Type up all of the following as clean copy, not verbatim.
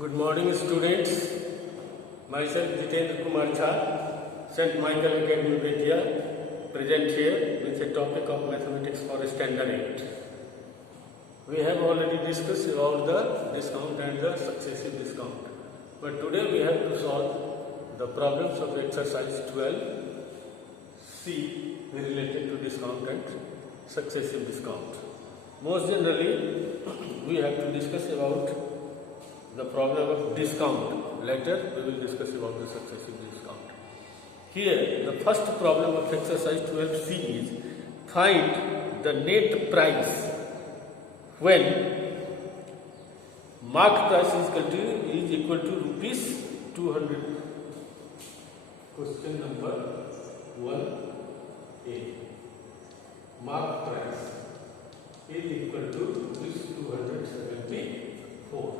Good morning, students. Myself Jitendra Kumar Jha, St. Michael Academy Betia, present here with a topic of mathematics for standard 8. We have already discussed about the discount and the successive discount. But today we have to solve the problems of exercise 12C related to discount and successive discount. Most generally, we have to discuss about the problem of discount. Later, we will discuss about the successive discount. Here, the first problem of exercise 12C is find the net price when marked price is equal to rupees 200. Question number 1A. Marked price is equal to rupees 274.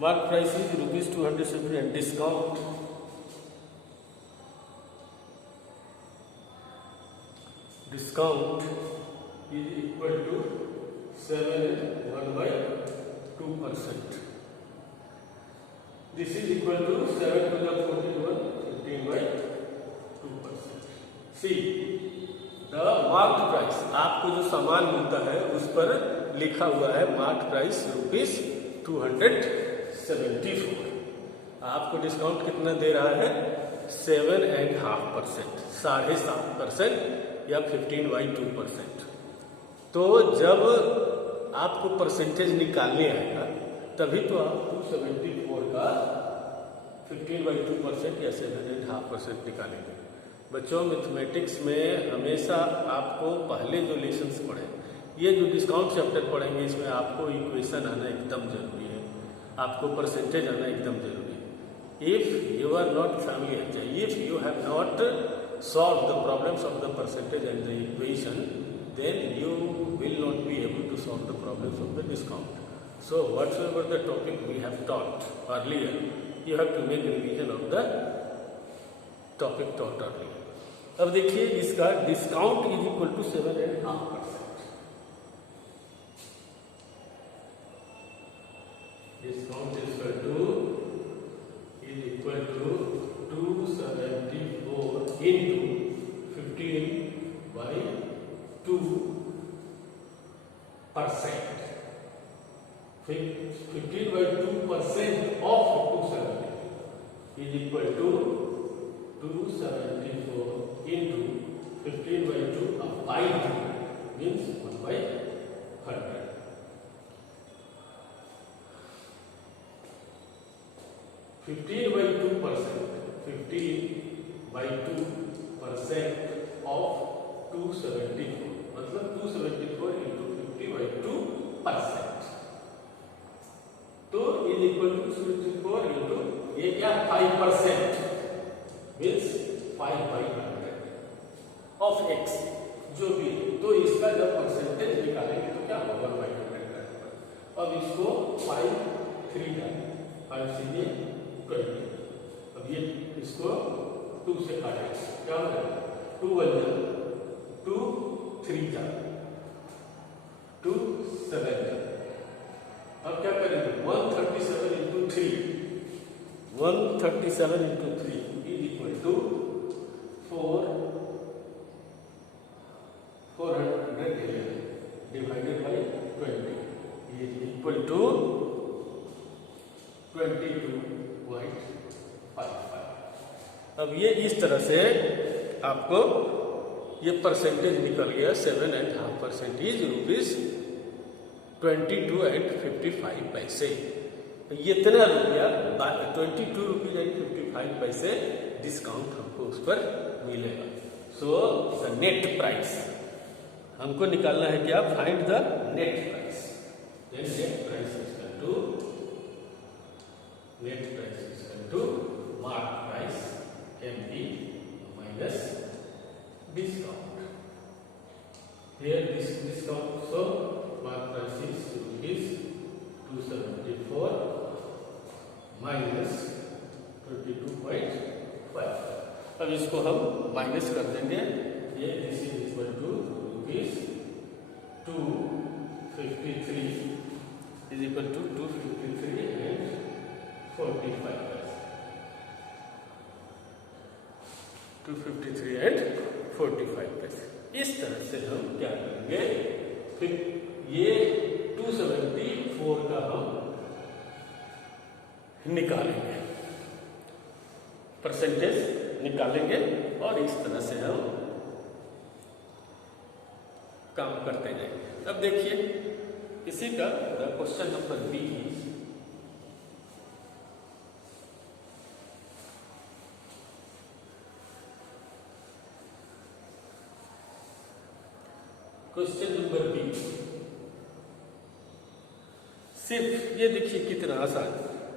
Mark price is rupees 270 and discount is equal to 7.1/2%. This is equal to 7 to the 41, 15/2%. See, the marked price, आपको जो सामान मिलता है उस पर लिखा हुआ है मार्क प्राइस रुपीज 274. आपको डिस्काउंट कितना दे रहा है? 7.5%, 7.5% या 15/2%. तो जब आपको परसेंटेज निकालने आएगा तभी तो आप 274 का 15/2% या 7.5% निकालेंगे. बच्चों, मैथमेटिक्स में हमेशा आपको पहले जो लेसन्स पढ़े, ये जो डिस्काउंट चैप्टर पढ़ेंगे, इसमें आपको इक्वेशन आना एकदम जरूरी है, आपको परसेंटेज आना एकदम जरूरी है. If you are not familiar, if you have not solve the problems of the percentage and the equation, then you will not be able to solve the problems of the discount. So whatsoever the topic we have taught earlier, you have to make revision of the topic taught earlier. अब देखिए, इसका discount is equal to 7.5%. Discount is equal to 274 into 15/2%. 15/2% of 270 is equal to 274 into 15/2 of 5 means 1/100. Fifteen by 2% of 274 मतलब 274 into 50/2%. तो is equal to 274 into ये क्या 5% मीन्स 5/100 of x जो भी. तो इसका जब परसेंटेज निकालेंगे तो क्या होगा? 1/100 का. अब इसको 5 3 का 5 सीधे 20. अब ये इसको 2 से काटेंगे, क्या होगा? 2 1 2 3 जा 2 7 जा. अब क्या करेंगे? 137 into 3 is equal to 411 divided by 20 is equal to 22.55. अब ये इस तरह से आपको ये परसेंटेज निकल गया. 7.5% इज रुपीज 22.55. ये इतना रुपया 22 रुपीज एंड 55 पैसे डिस्काउंट हमको उस पर मिलेगा. सो द नेट प्राइस हमको निकालना है. क्या? Find the net price. Net price is equal to mark price MP minus discount. Here this discount, so mark price is rupees 274 minus 22.5. अब इसको हम माइनस कर देंगे. ये this is equal to rupees 253 is equal to 253 and 45 पैसे, 253 एंड 45 पैसे। इस तरह से हम क्या करेंगे, फिर ये 274 का हम निकालेंगे, परसेंटेज निकालेंगे और इस तरह से हम काम करते जाएंगे। अब देखिए इसी का question number B, question number B, सिर्फ ये देखिए कितना आसान।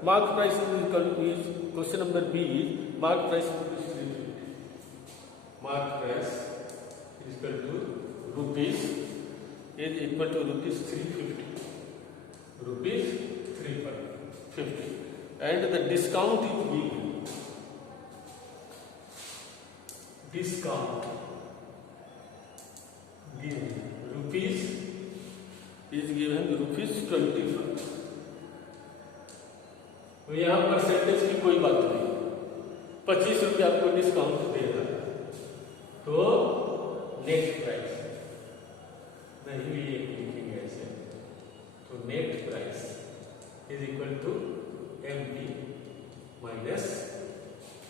Mark price question number B, mark price is equal to rupees is equal to rupees 350 and the discount is given, rupees is given rupees 25। तो यहाँ परसेंटेज की कोई बात नहीं, 25 रुपये आपको डिस्काउंट दे रहा है, तो नेट प्राइस नहीं भी एक लिखेंगे ऐसे, तो net price is equal to MP minus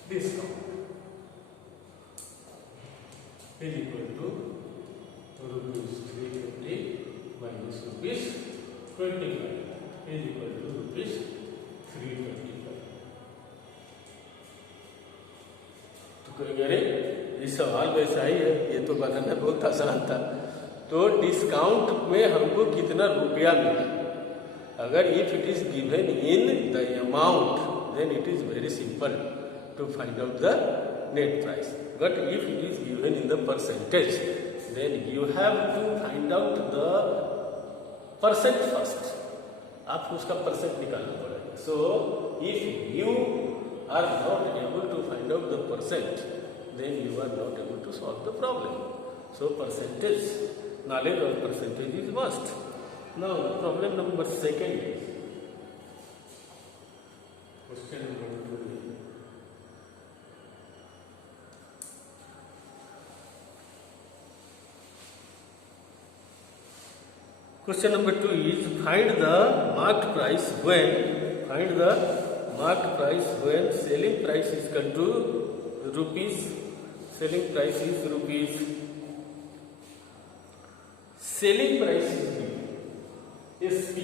discount is equal to rupees 350 minus rupees 25 is equal to rupees 325। तो कहेंगे अरे ये सवाल वैसा ही है, ये तो बनाना बहुत आसान था। तो डिस्काउंट में हमको कितना रुपया मिला, अगर if it is given in the amount then it is very simple to find out the net price, but if it is given in the percentage then you have to find out the percent first, आपको उसका percent निकालना पड़ेगा। So if you are not able to find out the percent then you are not able to solve the problem. So percentage, knowledge of percentage is must. Now problem number second is question number 2. Question number 2 is find the marked price when selling price is equal to rupees, selling price is rupees, selling price is given SP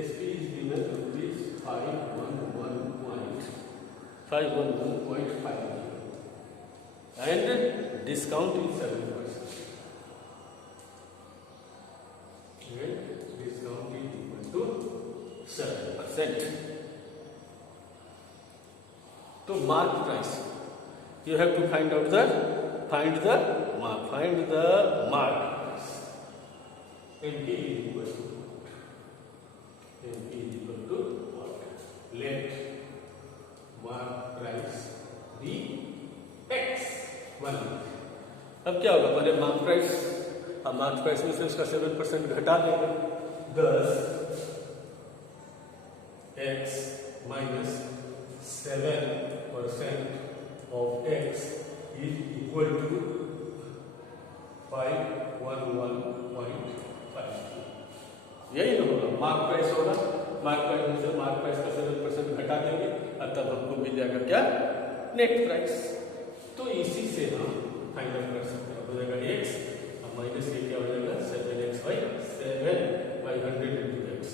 is given rupees 511.50 and discount is 7%, and discount is equal to 7%. तो mark price you have to find the mark NP is equal to what? Let mark price be X 1। अब क्या होगा, पहले mark price में से उसका 7% घटा देंगे, 10 X minus 7% of X is equal to 511.5। यही ना होगा, मार्क प्राइस होगा, मार्क प्राइस में से मार्क प्राइस का 7% घटा देंगे और तब हमको मिल जाएगा क्या, नेट प्राइस। तो इसी से हम फाइंड आउट कर सकते हैं, हो जाएगा x और माइनस ये क्या हो जाएगा 7x बाई 100 इंटू एक्स,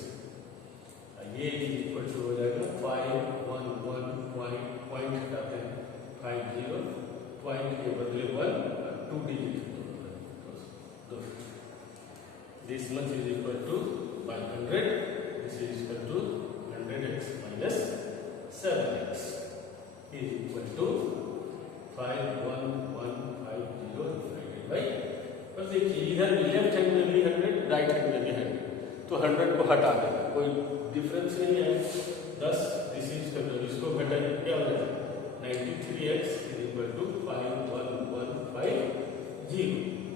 ये इक्वल टू हो जाएगा 511 पॉइंट हटाते हैं 50 पॉइंट के बदले 1 और 2 digit this much is equal to 500, this is equal to 100x minus 7x is equal to 51150 divided by, बस देखिए इधर लेफ्ट हैंड में भी 100, राइट हैंड में भी 100, तो 100 को हटा देगा, कोई डिफरेंस नहीं है। 10 दिस इज इसको घटाएंगे क्या हो जाएगा 93x is equal to 51150,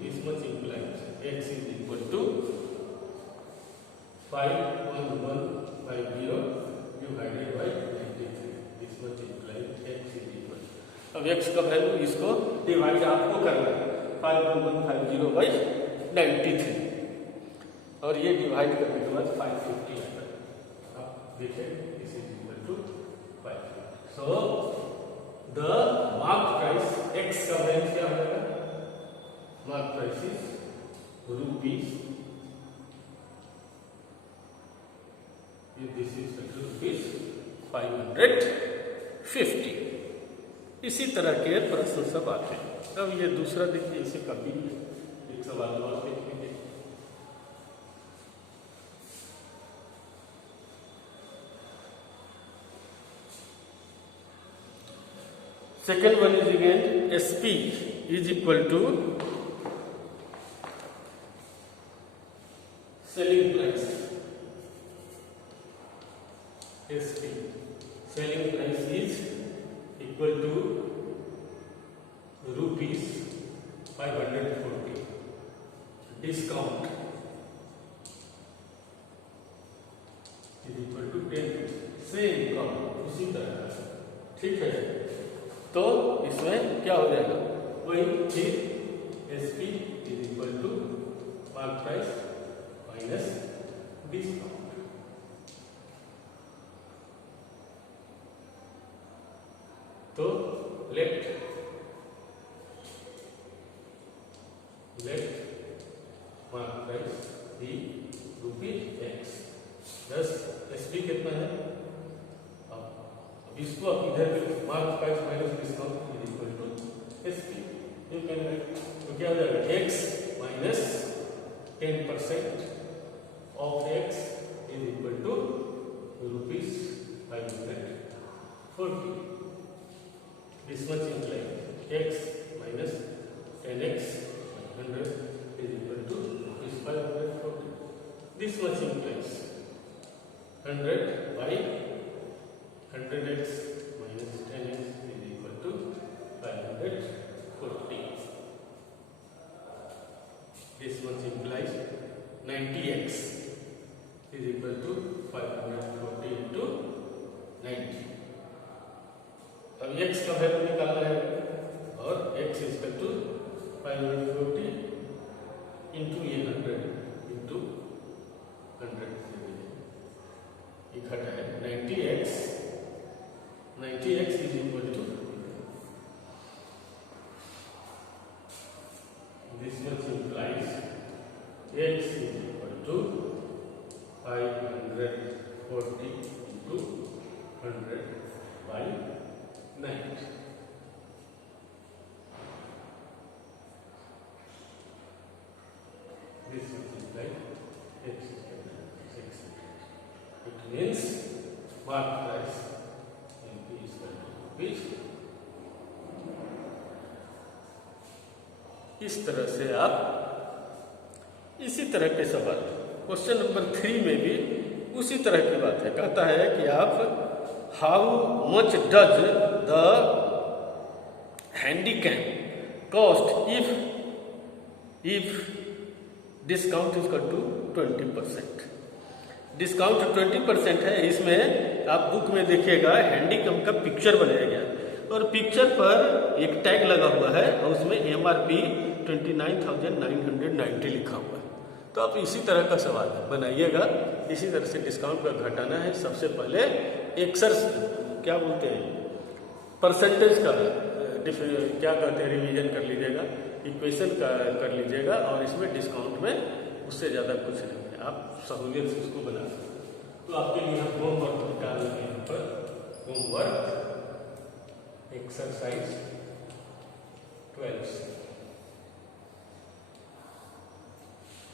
this much implies x is equal to 51150, you divided by 93, this much implies x is equal. अब x का वैल्यू इसको डिवाइड आपको करना है 51150 बाई 93 और ये डिवाइड करने के बाद 550 आता है। अब देखिए this is equal to 550। So the mark price x का वैल्यू क्या हो जाएगा? Mark price is rupees, this is rupees 550। इसी तरह के प्रश्न सब आते हैं। अब ये दूसरा देखिए, इसे कभी एक सवाल और देख लीजिए। Second one is again SP is equal to selling price. SP selling price is equal to rupees 540, discount is equal to 10, same काम उसी तरह। ठीक है, तो इसमें क्या हो जाएगा? वही फिर SP is equal to mark price minus discount. तो लेट मार्क प्राइस भी रुपीज x, दस SP कितना है? अब इसको इधर mark price minus discount is equal to SP। You can write, तो क्या हो जाएगा? x minus 10% of x is equal to rupees 540। This much implies x minus 10x 100 is equal to is 540. This much implies 100 by 100x minus 10x is equal to 540. This much implies 90x is equal to 540 into 90. अब x का वैल्यू निकालना है और x is equal to 540 into ये 100 into 100 इकट्ठा है 90x is equal to this much implies x is equal to 540 into 100 by 9. This is like x is equal to 6. It means mark price MP is equal to rupees. इस तरह से आप इसी तरह के सवाल क्वेश्चन नंबर 3 में भी उसी तरह की बात है। कहता है कि आप how much does the handicap cost if discount is equal to 20%? डिस्काउंट 20% है। इसमें आप बुक में देखिएगा हैंडीकैम का पिक्चर बनाया गया और पिक्चर पर एक टैग लगा हुआ है और उसमें MRP 29,990 लिखा हुआ है। तो आप इसी तरह का सवाल बनाइएगा, इसी तरह से डिस्काउंट का घटाना है। सबसे पहले क्या बोलते हैं परसेंटेज का क्या कहते हैं रिवीजन कर लीजिएगा, इक्वेशन का कर लीजिएगा और इसमें डिस्काउंट में उससे ज़्यादा कुछ नहीं है, आप सहूलियत से उसको बना सकते। तो आपके लिए हम होमवर्क डाल रहे हैं यहाँ पर, होमवर्क एक्सरसाइज 12।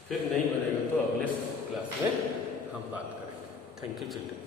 फिर नहीं बनेगा तो अगले क्लास में हम बात करेंगे। Thank you children.